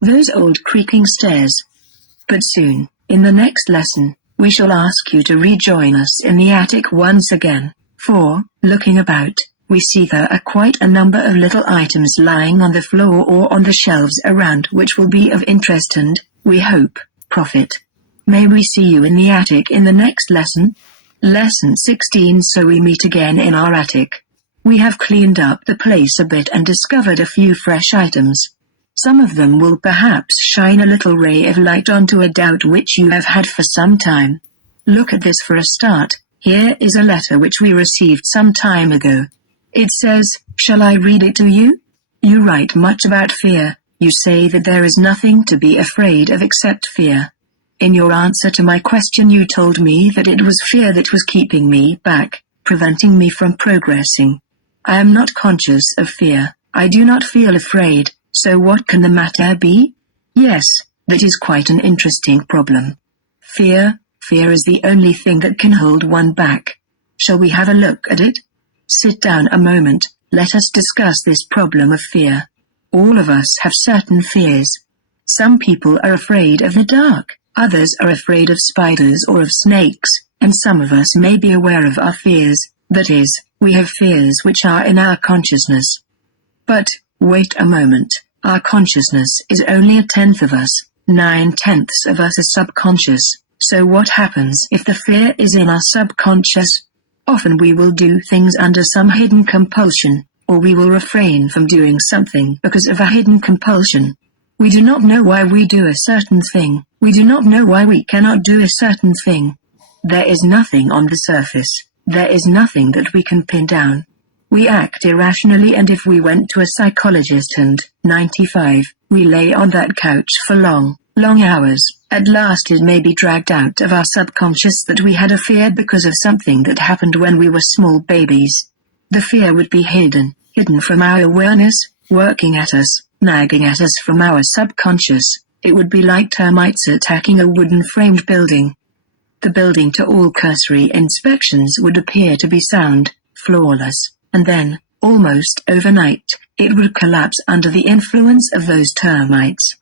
those old creaking stairs. But soon, in the next lesson, we shall ask you to rejoin us in the attic once again, for, looking about, we see there are quite a number of little items lying on the floor or on the shelves around which will be of interest and, we hope, profit. May we see you in the attic in the next lesson? Lesson 16. So we meet again in our attic. We have cleaned up the place a bit and discovered a few fresh items. Some of them will perhaps shine a little ray of light onto a doubt which you have had for some time. Look at this for a start. Here is a letter which we received some time ago. It says, shall I read it to you? You write much about fear. You say that there is nothing to be afraid of except fear. In your answer to my question you told me that it was fear that was keeping me back, preventing me from progressing. I am not conscious of fear. I do not feel afraid, so what can the matter be? Yes, that is quite an interesting problem. Fear is the only thing that can hold one back. Shall we have a look at it? Sit down a moment, let us discuss this problem of fear. All of us have certain fears. Some people are afraid of the dark, others are afraid of spiders or of snakes, and some of us may be aware of our fears, that is, we have fears which are in our consciousness. But, wait a moment, our consciousness is only a tenth of us, 9/10 of us are subconscious, so what happens if the fear is in our subconscious? Often we will do things under some hidden compulsion, or we will refrain from doing something because of a hidden compulsion. We do not know why we do a certain thing, we do not know why we cannot do a certain thing. There is nothing on the surface, there is nothing that we can pin down. We act irrationally, and if we went to a psychologist and, 95, we lay on that couch for long hours, at last it may be dragged out of our subconscious that we had a fear because of something that happened when we were small babies. The fear would be hidden from our awareness, working at us, nagging at us from our subconscious. It would be like termites attacking a wooden-framed building. The building to all cursory inspections would appear to be sound, flawless, and then, almost overnight, it would collapse under the influence of those termites.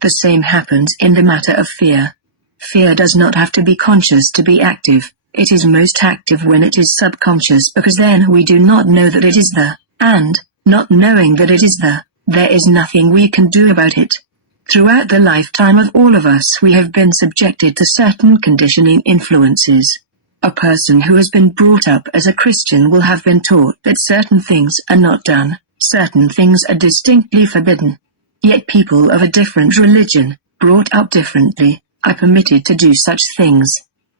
The same happens in the matter of fear. Fear does not have to be conscious to be active. It is most active when it is subconscious, because then we do not know that it is there, and, not knowing that it is there is nothing we can do about it. Throughout the lifetime of all of us we have been subjected to certain conditioning influences. A person who has been brought up as a Christian will have been taught that certain things are not done, certain things are distinctly forbidden. Yet people of a different religion, brought up differently, are permitted to do such things.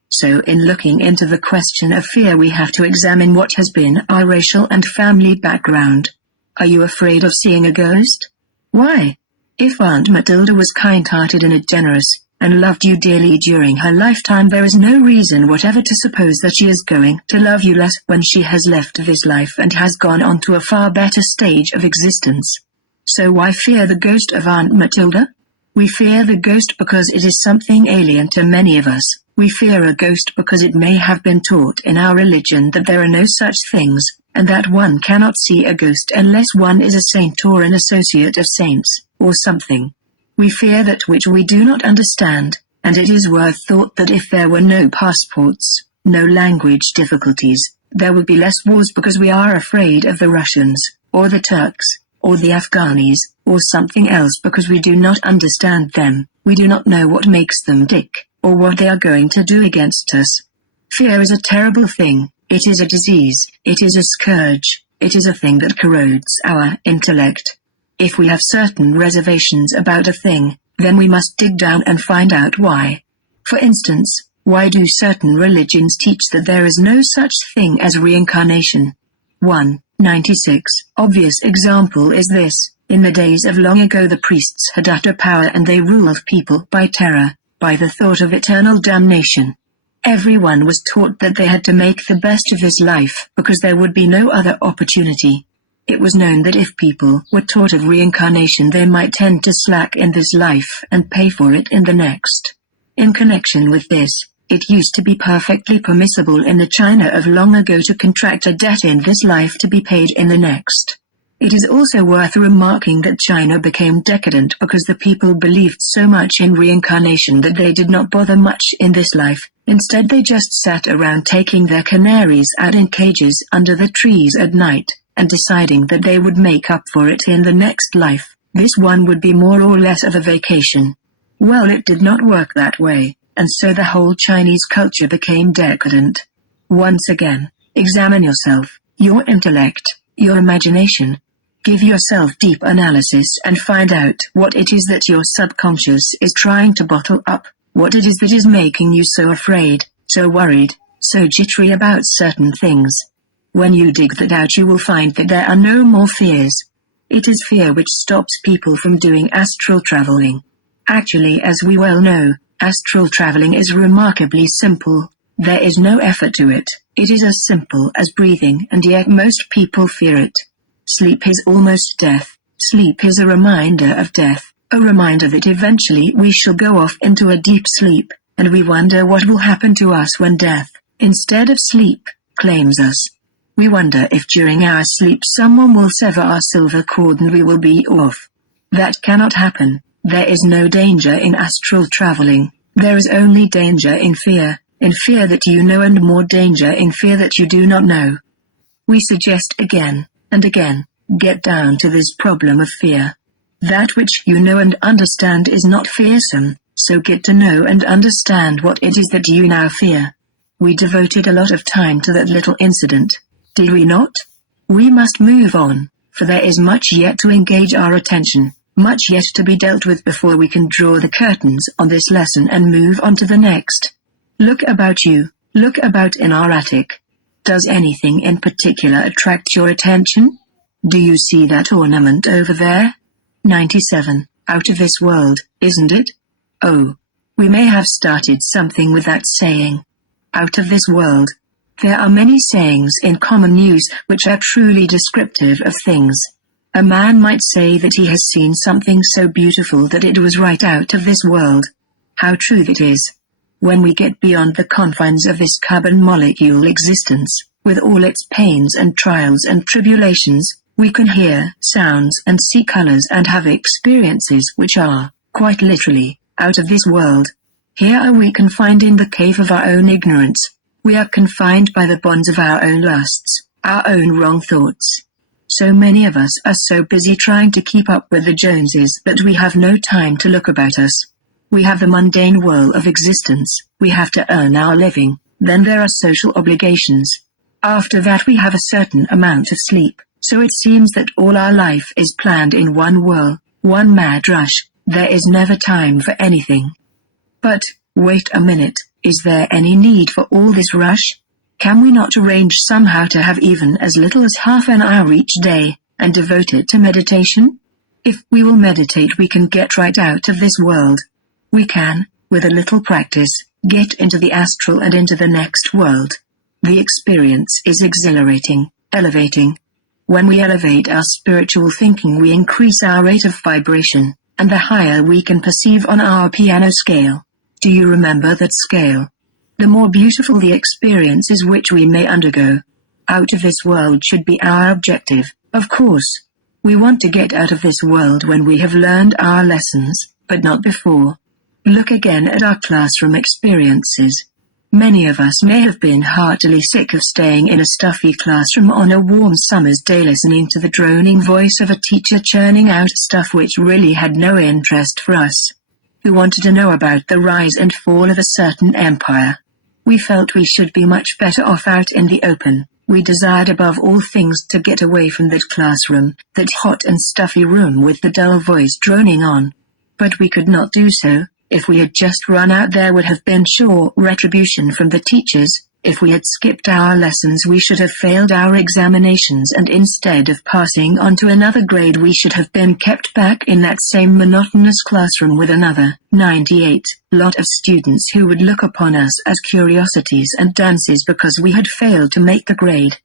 So in looking into the question of fear we have to examine what has been our racial and family background. Are you afraid of seeing a ghost? Why? If Aunt Matilda was kind-hearted and generous, and loved you dearly during her lifetime, there is no reason whatever to suppose that she is going to love you less when she has left this life and has gone on to a far better stage of existence. So why fear the ghost of Aunt Matilda? We fear the ghost because it is something alien to many of us. We fear a ghost because it may have been taught in our religion that there are no such things, and that one cannot see a ghost unless one is a saint or an associate of saints, or something. We fear that which we do not understand, and it is worth thought that if there were no passports, no language difficulties, there would be less wars because we are afraid of the Russians, or the Turks, or the Afghanis, or something else because we do not understand them, we do not know what makes them tick, or what they are going to do against us. Fear is a terrible thing, it is a disease, it is a scourge, it is a thing that corrodes our intellect. If we have certain reservations about a thing, then we must dig down and find out why. For instance, why do certain religions teach that there is no such thing as reincarnation? 196. Obvious example is this: in the days of long ago the priests had utter power and they ruled people by terror, by the thought of eternal damnation. Everyone was taught that they had to make the best of this life because there would be no other opportunity. It was known that if people were taught of reincarnation they might tend to slack in this life and pay for it in the next. In connection with this, it used to be perfectly permissible in the China of long ago to contract a debt in this life to be paid in the next. It is also worth remarking that China became decadent because the people believed so much in reincarnation that they did not bother much in this life. Instead they just sat around taking their canaries out in cages under the trees at night, and deciding that they would make up for it in the next life. This one would be more or less of a vacation. Well, it did not work that way, and so the whole Chinese culture became decadent. Once again, examine yourself, your intellect, your imagination. Give yourself deep analysis and find out what it is that your subconscious is trying to bottle up, what it is that is making you so afraid, so worried, so jittery about certain things. When you dig that out, you will find that there are no more fears. It is fear which stops people from doing astral traveling. Actually, as we well know, astral traveling is remarkably simple. There is no effort to it. It is as simple as breathing, and yet most people fear it. Sleep is almost death. Sleep is a reminder of death, a reminder that eventually we shall go off into a deep sleep, and we wonder what will happen to us when death, instead of sleep, claims us. We wonder if during our sleep someone will sever our silver cord and we will be off. That cannot happen. There is no danger in astral traveling. There is only danger in fear that you know, and more danger in fear that you do not know. We suggest again and again, get down to this problem of fear. That which you know and understand is not fearsome, so get to know and understand what it is that you now fear. We devoted a lot of time to that little incident, did we not? We must move on, for there is much yet to engage our attention, much yet to be dealt with before we can draw the curtains on this lesson and move on to the next. Look about you, look about in our attic. Does anything in particular attract your attention? Do you see that ornament over there? 97, out of this world, isn't it? Oh, we may have started something with that saying. Out of this world. There are many sayings in common use which are truly descriptive of things. A man might say that he has seen something so beautiful that it was right out of this world. How true that is. When we get beyond the confines of this carbon molecule existence, with all its pains and trials and tribulations, we can hear sounds and see colors and have experiences which are, quite literally, out of this world. Here are we confined in the cave of our own ignorance. We are confined by the bonds of our own lusts, our own wrong thoughts. So many of us are so busy trying to keep up with the Joneses that we have no time to look about us. We have the mundane whirl of existence, we have to earn our living, then there are social obligations. After that we have a certain amount of sleep, so it seems that all our life is planned in one whirl, one mad rush. There is never time for anything. But, wait a minute, is there any need for all this rush? Can we not arrange somehow to have even as little as half an hour each day, and devote it to meditation? If we will meditate, we can get right out of this world. We can, with a little practice, get into the astral and into the next world. The experience is exhilarating, elevating. When we elevate our spiritual thinking, we increase our rate of vibration, and the higher we can perceive on our piano scale. Do you remember that scale? The more beautiful the experiences which we may undergo. Out of this world should be our objective, of course. We want to get out of this world when we have learned our lessons, but not before. Look again at our classroom experiences. Many of us may have been heartily sick of staying in a stuffy classroom on a warm summer's day listening to the droning voice of a teacher churning out stuff which really had no interest for us, who wanted to know about the rise and fall of a certain empire. We felt we should be much better off out in the open. We desired above all things to get away from that classroom, that hot and stuffy room with the dull voice droning on. But we could not do so. If we had just run out, there would have been sure retribution from the teachers. If we had skipped our lessons, we should have failed our examinations, and instead of passing on to another grade, we should have been kept back in that same monotonous classroom with another 98 lot of students who would look upon us as curiosities and dances because we had failed to make the grade.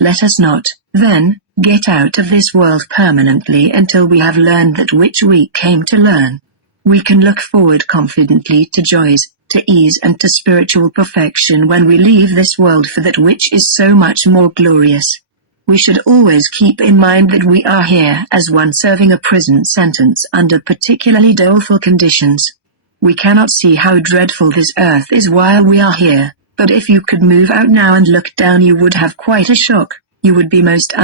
Let us not, then, get out of this world permanently until we have learned that which we came to learn. We can look forward confidently to joys, to ease and to spiritual perfection when we leave this world for that which is so much more glorious. We should always keep in mind that we are here as one serving a prison sentence under particularly doleful conditions. We cannot see how dreadful this earth is while we are here, but if you could move out now and look down you would have quite a shock. You would be most